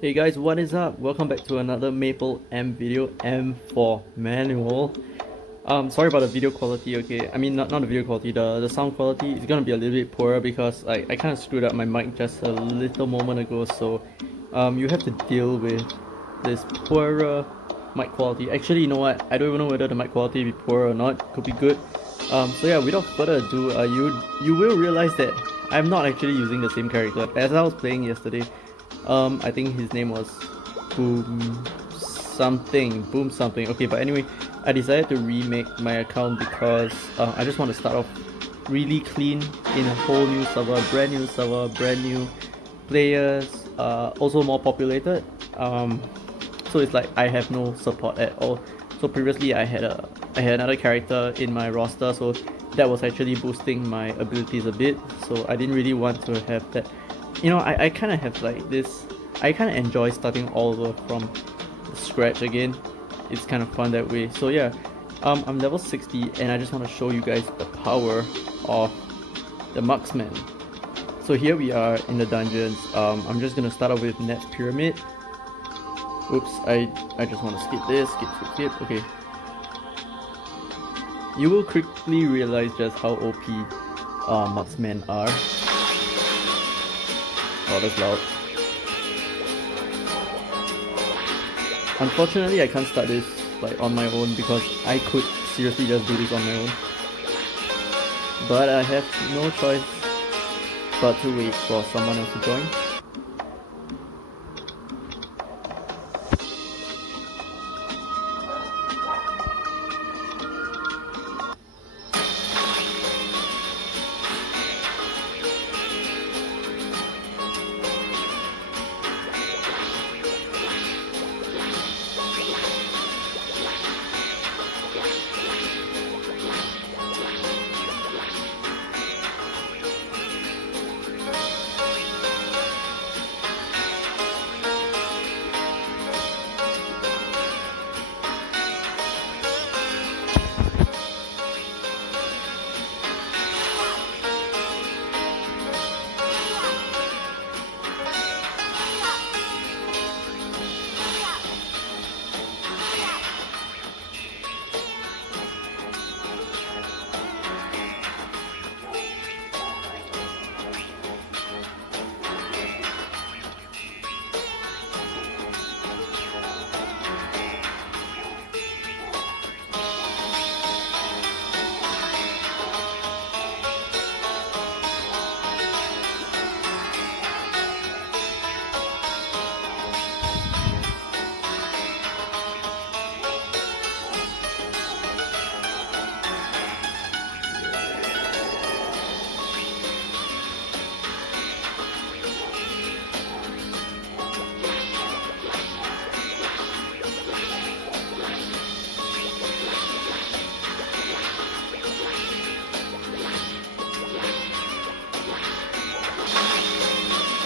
Hey guys, what is up? Welcome back to another Maple M video, M4 manual. Sorry about the video quality, okay? I mean, not the video quality, the sound quality is gonna be a little bit poorer because I kind of screwed up my mic just a little moment ago, so you have to deal with this poorer mic quality. Actually, you know what? I don't even know whether the mic quality will be poor or not. Could be good. So yeah, without further ado, you will realize that I'm not actually using the same character as I was playing yesterday. I think his name was Boom something. Okay, but anyway, I decided to remake my account because I just want to start off really clean in a whole new server, brand new players, also more populated. So it's like I have no support at all. So previously I had another character in my roster, so that was actually boosting my abilities a bit. So I didn't really want to have that. You know, I kind of have like this. I kind of enjoy starting all over from scratch again. It's kind of fun that way. So yeah, I'm level 60 and I just want to show you guys the power of the Marksman. So here we are in the dungeons. I'm just gonna start off with Net's Pyramid. Oops, I just want to skip this. Skip. Okay. You will quickly realize just how OP Marksmen are. Oh, that's loud. Unfortunately, I can't start this like on my own because I could seriously just do this on my own. But I have no choice but to wait for someone else to join.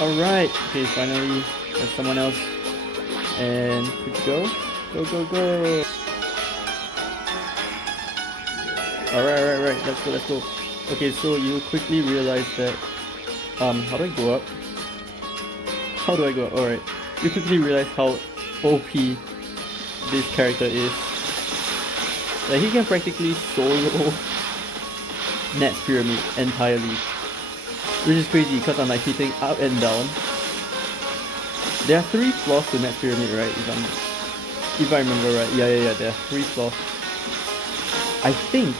Alright, okay, finally there's someone else. And could you go? Go. Alright, let's go. Okay, so you quickly realize that how do I go up? Alright. You quickly realize how OP this character is. Like he can practically solo Net's Pyramid entirely. Which is crazy because I'm like hitting up and down. There are 3 floors to Net's Pyramid, right? If I remember right. Yeah, there are 3 floors. I think.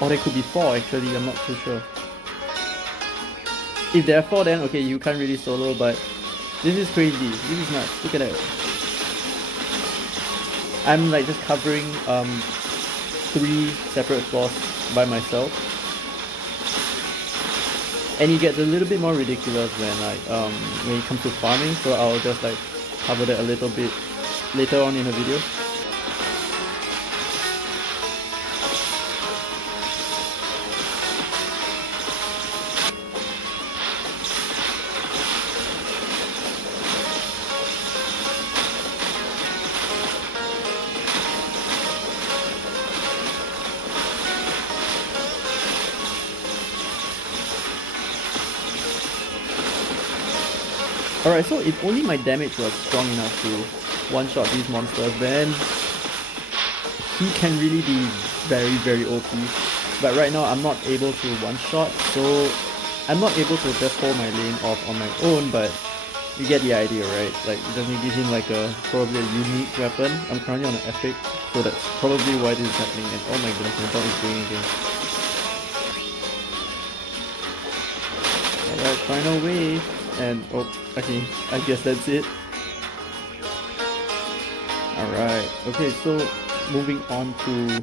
Or there could be 4 actually, I'm not too sure. If there are 4 then okay, you can't really solo, but this is crazy. This is nuts. Look at that. I'm like just covering 3 separate floors by myself. And it gets a little bit more ridiculous when it comes to farming, so I'll just like cover that a little bit later on in the video. Alright, so if only my damage was strong enough to one-shot these monsters, then he can really be very, very OP. But right now I'm not able to one-shot, so I'm not able to just hold my lane off on my own, but you get the idea, right? Like, it doesn't give him like probably a unique weapon. I'm currently on an epic, so that's probably why this is happening. And oh my goodness, my dog is doing again. Alright, final wave. And oh, okay, I guess that's it. Alright, okay, so moving on to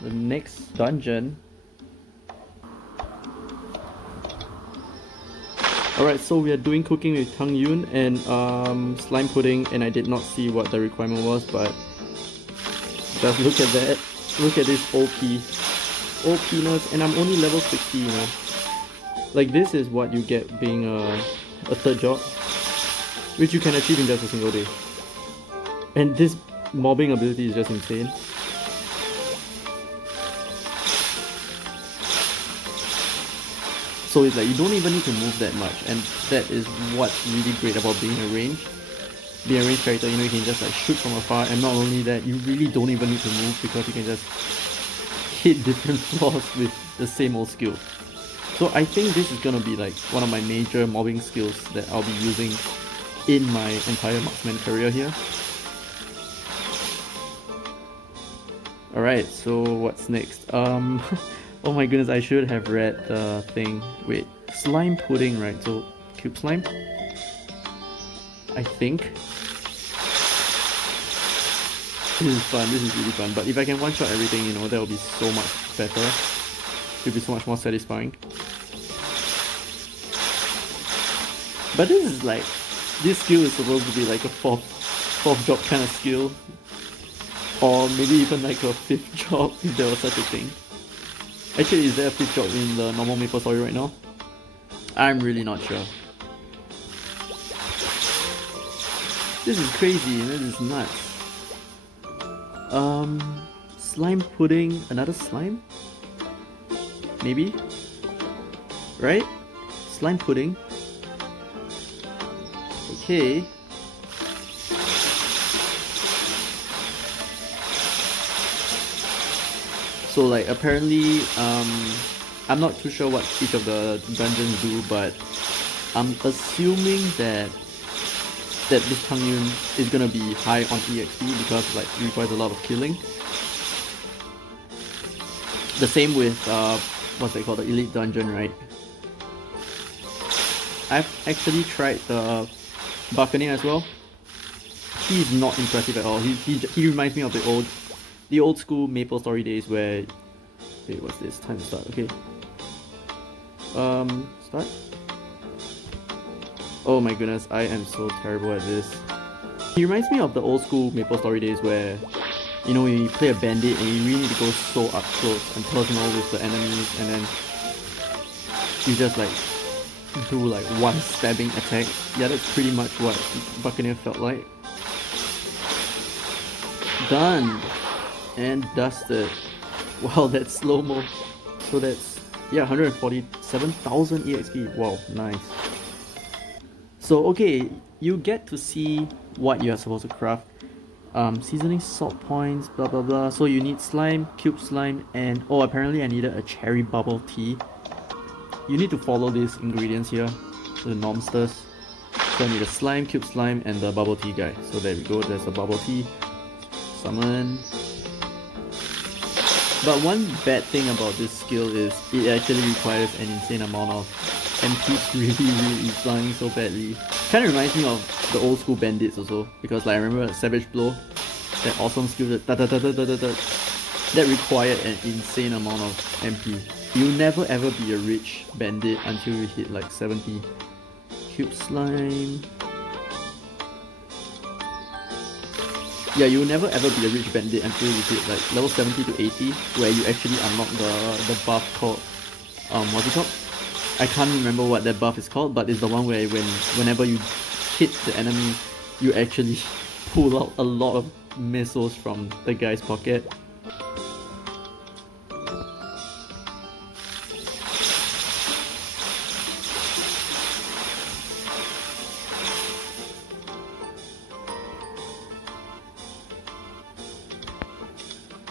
the next dungeon. Alright, so we are doing cooking with Tang Yun and slime pudding, and I did not see what the requirement was, but just look at that. Look at this OPness, and I'm only level 60, you know. Like, this is what you get being a third job, which you can achieve in just a single day. And this mobbing ability is just insane. So it's like you don't even need to move that much, and that is what's really great about being a ranged character. You know, you can just like shoot from afar, and not only that, you really don't even need to move because you can just hit different floors with the same old skill. So I think this is gonna be like one of my major mobbing skills that I'll be using in my entire marksman career here. Alright, so what's next? Oh my goodness, I should have read the thing. Wait, slime pudding, right? So, cube slime? I think. This is fun, this is really fun. But if I can one-shot everything, you know, that will be so much better. It will be so much more satisfying. But this is like, this skill is supposed to be like a fourth job kind of skill. Or maybe even like a 5th job, if there was such a thing. Actually, is there a 5th job in the normal MapleStory right now? I'm really not sure. This is crazy, this is nuts. Slime pudding, another slime? Maybe? Right? Slime pudding. Okay. So like apparently, I'm not too sure what each of the dungeons do, but I'm assuming that this Tang Yun is gonna be high on EXP because like it requires a lot of killing. The same with what's it called, the elite dungeon, right? I've actually tried the Buccaneer as well. He's not impressive at all. He reminds me of the old school MapleStory days where... Wait, what's this? Time to start, okay. Start? Oh my goodness, I am so terrible at this. He reminds me of the old school MapleStory days where, you know, you play a bandit and you really need to go so up close and personal with the enemies, and then you just like do like one stabbing attack. Yeah, that's pretty much what Buccaneer felt like. Done! And dusted. Wow, that's slow-mo. So that's, yeah, 147,000 EXP. Wow, nice. So, okay, you get to see what you're supposed to craft. Seasoning, salt points, blah blah blah. So you need slime, cube slime, and oh, apparently I needed a cherry bubble tea. You need to follow these ingredients here, the nomsters. So I need a slime, cube slime, and the bubble tea guy. So there we go, there's the bubble tea. Summon. But one bad thing about this skill is it actually requires an insane amount of MPs really flying so badly. Kind of reminds me of the old school bandits also, because like I remember Savage Blow, that awesome skill that required an insane amount of MP. You'll never ever be a rich bandit until you hit like 70. Cube slime. Yeah, you'll never ever be a rich bandit until you hit like level 70 to 80, where you actually unlock the buff called what's it called? I can't remember what that buff is called, but it's the one where whenever you hit the enemy, you actually pull out a lot of missiles from the guy's pocket.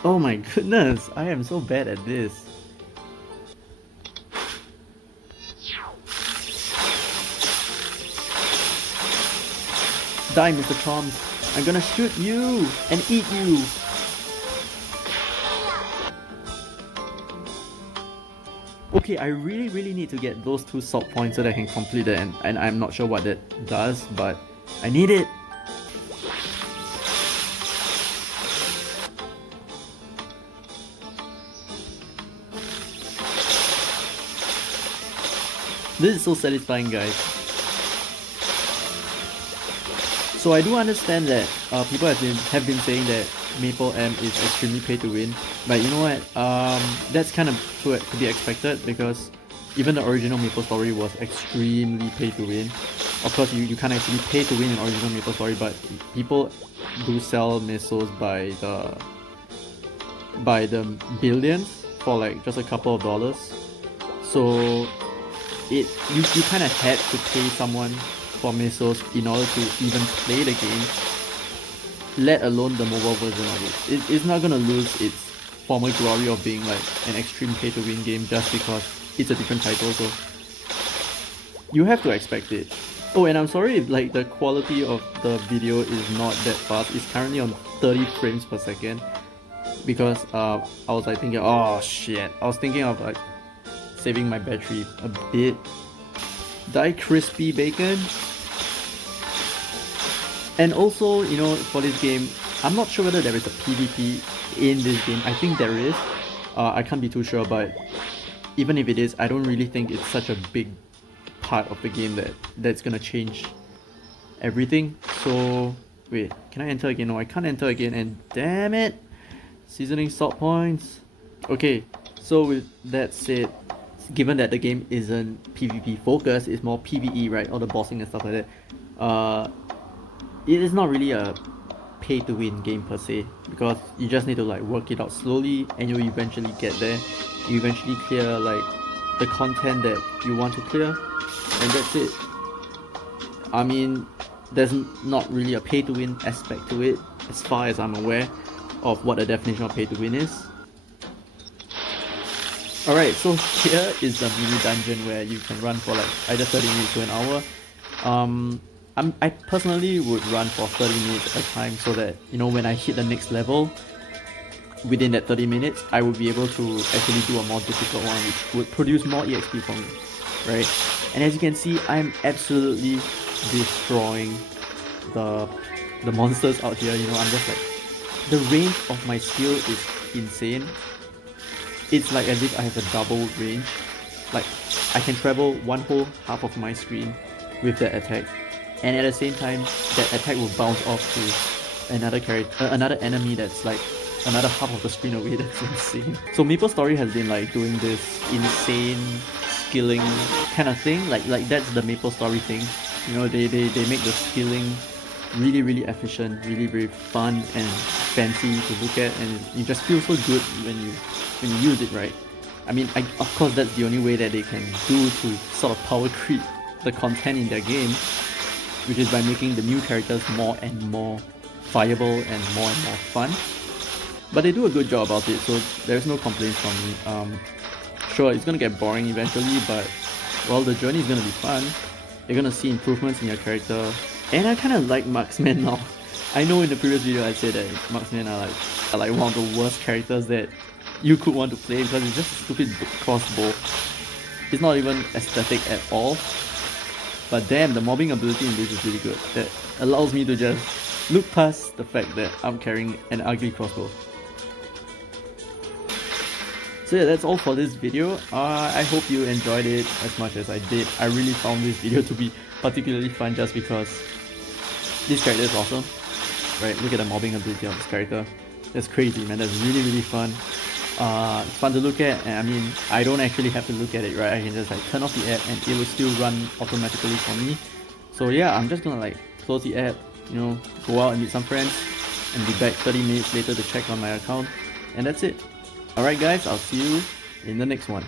Oh my goodness, I am so bad at this. Die, Mr. Chomps. I'm gonna shoot you and eat you. Okay, I really need to get those 2 salt points so that I can complete it, and I'm not sure what that does, but I need it. This is so satisfying, guys. So I do understand that people have been saying that Maple M is extremely pay to win, but you know what? That's kind of to be expected because even the original MapleStory was extremely pay to win. Of course, you can't actually pay to win in original MapleStory, but people do sell missiles by the billions for like just a couple of dollars. So you kind of had to pay someone for missiles in order to even play the game, let alone the mobile version of it. It's not gonna lose its former glory of being like an extreme pay to win game just because it's a different title, so you have to expect it. Oh, and I'm sorry if like the quality of the video is not that fast. It's currently on 30 frames per second because I was like thinking, oh shit, I was thinking of like saving my battery a bit. Die, crispy bacon. And also, you know, for this game, I'm not sure whether there is a PvP in this game. I think there is. I can't be too sure, but even if it is, I don't really think it's such a big part of the game that's gonna change everything. So, wait, can I enter again? No, I can't enter again, and damn it! Seasoning salt points. Okay, so with that said, given that the game isn't PvP focused, it's more PvE, right? All the bossing and stuff like that. It is not really a pay to win game per se, because you just need to like work it out slowly and you'll eventually get there. You eventually clear like the content that you want to clear, and that's it. I mean, there's not really a pay to win aspect to it as far as I'm aware of what the definition of pay to win is. Alright, so here is the mini dungeon where you can run for like either 30 minutes to an hour. I personally would run for 30 minutes at a time so that, you know, when I hit the next level, within that 30 minutes, I would be able to actually do a more difficult one, which would produce more EXP for me, right? And as you can see, I'm absolutely destroying the monsters out here, you know. I'm just like, the range of my skill is insane. It's like as if I have a double range. Like, I can travel one whole half of my screen with that attack, and at the same time, that attack will bounce off to another enemy that's like another half of the screen away. That's insane. So MapleStory has been like doing this insane skilling kind of thing. Like that's the MapleStory thing. You know, they make the skilling really efficient, really very fun and fancy to look at, and you just feel so good when you use it, right? I mean, of course that's the only way that they can do to sort of power creep the content in their game, which is by making the new characters more and more viable and more fun. But they do a good job about it, so there's no complaints from me. Sure, it's gonna get boring eventually, but well, the journey is gonna be fun. You're gonna see improvements in your character, and I kind of like Marksman now. I know in the previous video I said that Marksman are like one of the worst characters that you could want to play because it's just a stupid crossbow. It's not even aesthetic at all. But damn, the mobbing ability in this is really good. That allows me to just look past the fact that I'm carrying an ugly crossbow. So yeah, that's all for this video. I hope you enjoyed it as much as I did. I really found this video to be particularly fun just because this character is awesome. Right, look at the mobbing ability of this character. That's crazy, man. That's really fun. It's fun to look at, and I mean, I don't actually have to look at it, right? I can just like turn off the app and it will still run automatically for me. So yeah, I'm just gonna like close the app, you know, go out and meet some friends, and be back 30 minutes later to check on my account, and that's it. Alright guys, I'll see you in the next one.